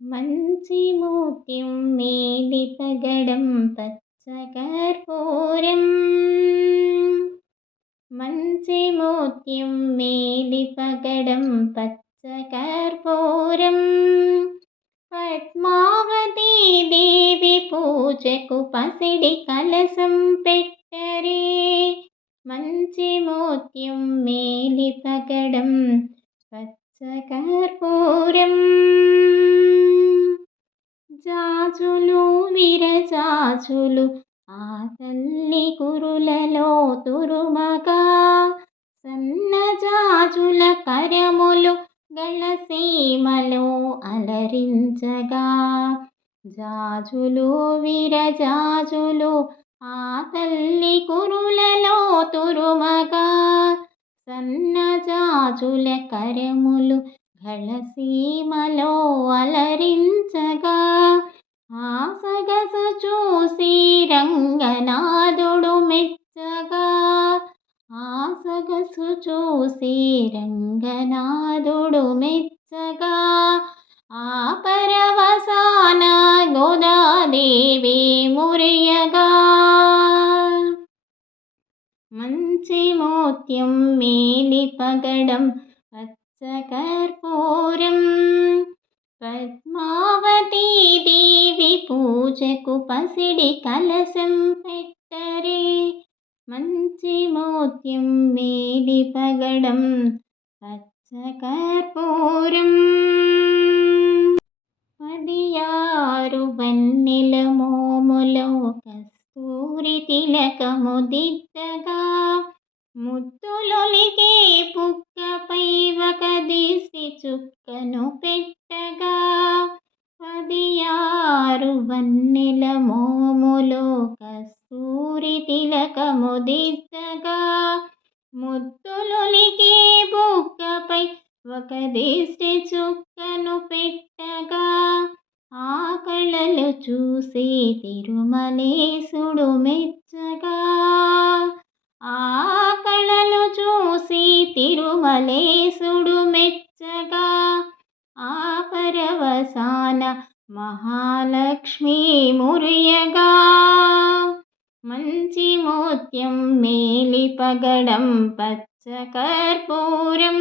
మంచి మూత్యం మేలిపగడం పచ్చకర్పూరం మంచి మూత్యం మేలిపగడం పచ్చకర్పూరం పద్మావతీ దేవి పూజకు పసిడి కలసం పెట్టరే విరజాజులు ఆ తల్లి కురులలో తురుమగా సన్నజాజుల కరములు గళసీమలో అలరించగా. జాజులు విరజాజులు ఆ తల్లి కురులలో తురుమగా సన్నజాజుల కరములు గళసీమలో అలరించగా. ఆ సగసు చూసి రంగనాథుడు మెచ్చగా ఆ సగసు చూసి రంగనాథుడు మెచ్చగా ఆ పరవసాన గోదాదేవి మురియగా. మంచి మోత్యం మేలి పగడం పచ్చకర్పూరం పద్మావతీ దేవి పూజకు పసిడి కలసం పెట్టరే మంచి మోత్యం మేలి పగడం పచ్చకర్పూరం పదియారు వన్నెల మోములో కస్తూరి తిలకము దిద్దగా ముద్దులొలికే పుక్కపై ఒక దిసి చుక్కను పెట్టగా పదియారు వన్నెల మోములో కస్తూరి తిలకము దిద్దగా ముద్దులొలికే బుక్కపై ఒక దిష్టి చుక్కను పెట్టగా ఆ కళలు చూసి తిరుమలేశుడు మెచ్చగా ఆ తిరుమలేశుడు మెచ్చగా ఆ పరవసాన మహాలక్ష్మి మురియగా. మంచి మోత్యం మేలి పగడం పచ్చకర్పూరం.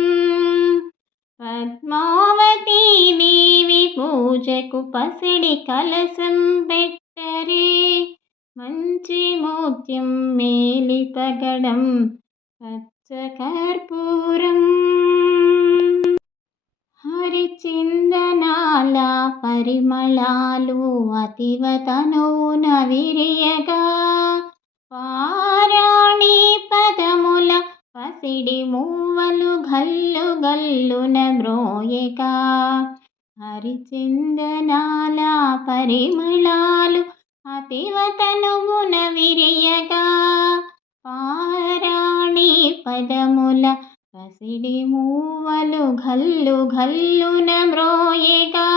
పద్మావతీ దేవి పూజకు పసిడి కలసం పెట్టరే. మంచి మోత్యం మేలి పగడం పచ్చకర్పూరం హరిచిందనాల పరిమళాలు అతివతనూన విరియగా పారాణి పదముల పసిడి మూవలు గల్లు గల్లున మ్రోయగా. హరిచిందనాల పరిమళాలు అతివతనువున విరియగా పారాణి పదముల పసిడి మూవలు ఘల్లు ఘల్లున మ్రోయగా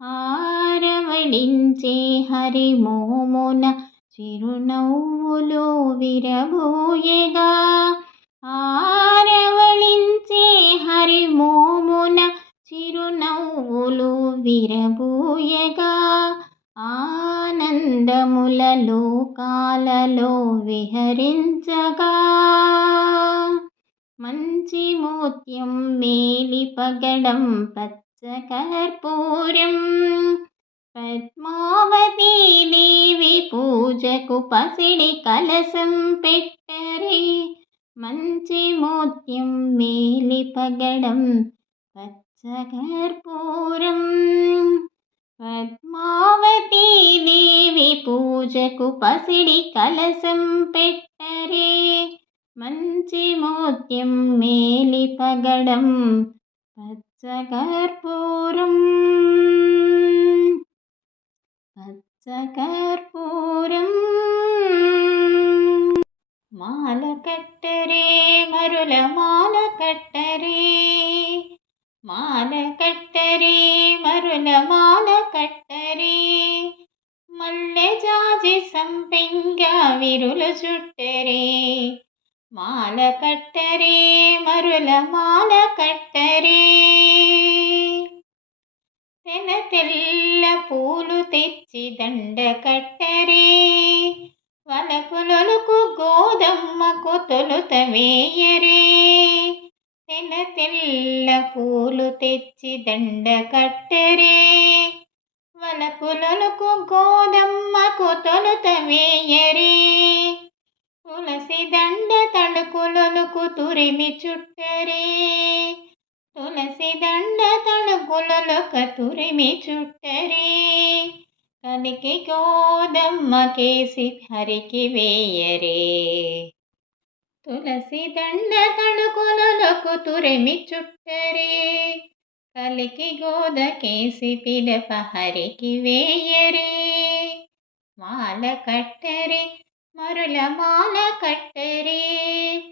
ఆరవడించే హరి మోమున చిరునవ్వులు విరబోయగా ఆరవళించే హరి మోమున చిరునవ్వులు విరబోయగా ఆనందముల లోకాలలో విహరించగా. మంచి మోత్యం మేలి పగడం పచ్చకర్పూరం పద్మావతీ దేవి పూజకు పసిడి కలసం పెట్టరే. మంచి మోత్యం మేలి పగడం పచ్చకర్పూరం పద్మావతీ దేవి పూజకు పసిడి కలసం పెట్టరే. మంచి మోత్యం మేలి పగడం పచ్చకర్పూరం. పచ్చకర్పూరం. మాల కట్టరే మరుల మాల కట్టరే. మాల కట్టరే మరుల మాల సంపెంగ విరులు చుట్టరే మాల కట్టరే మరుల మాల కట్టరే. తెన తెల్ల పూలు తెచ్చి దండ కట్టరే వలపులొలుకు గోధమ్మకు తొలుత వేయరే. తెన తెల్ల పూలు తెచ్చి దండ కట్టరే వలపులొలుకు గోదమ్మకు తొలుత వేయరే తులసి దండ తడుకులొలుకు తురిమి చుట్టరే. తులసి దండ తడుకులొలుక తురిమి చుట్టరే. కలికి గోదమ్మ కేసి హరికి వేయరే. తులసి దండ తడుకులొలకు తురిమి చుట్టరే. కలికి గోద కేసి పిలప హరికి వేయరే. మాల కట్టరే మరుల మాల కట్టరే.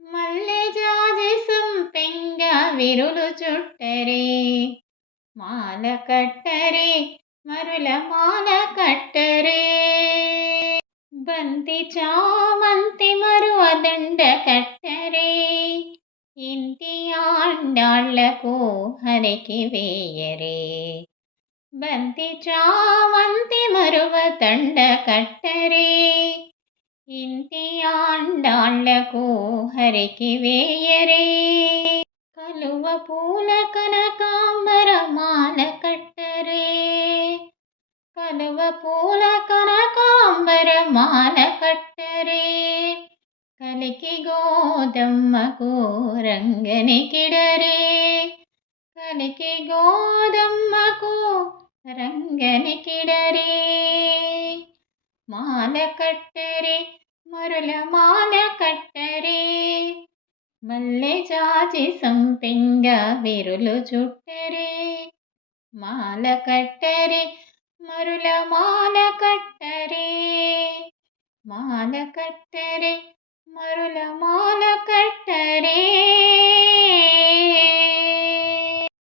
మల్లె జాజి సంపెంగ విరులు చుట్టరే. మాల కట్టరే మరుల మాల కట్టరే. బంతి చామంతి మరువ దండ కట్టరే. ఇంటి ఆండాళ్ళకు హరికి వేయరే. బంతి చావంతి మరువ తండ కట్టరే. ఇంటి ఆండాళ్ళకు హరికి వేయరే. కలువ పూల కనకాంబర మాల కట్టరే. కలువ పూల కనకాంబర మాల కట్టరే. కలికి గోదమ్మకు రంగని కిడరే కలికి గోదమ్మకు రంగని కిడరే మాల కట్టరే మరుల మాల కట్టరే. మల్లె చాచి సంపింగ విరులు చుట్టరే. మాల కట్టరే మరుల మాల కట్టరే. మాల కట్టరే मरल मान कटरे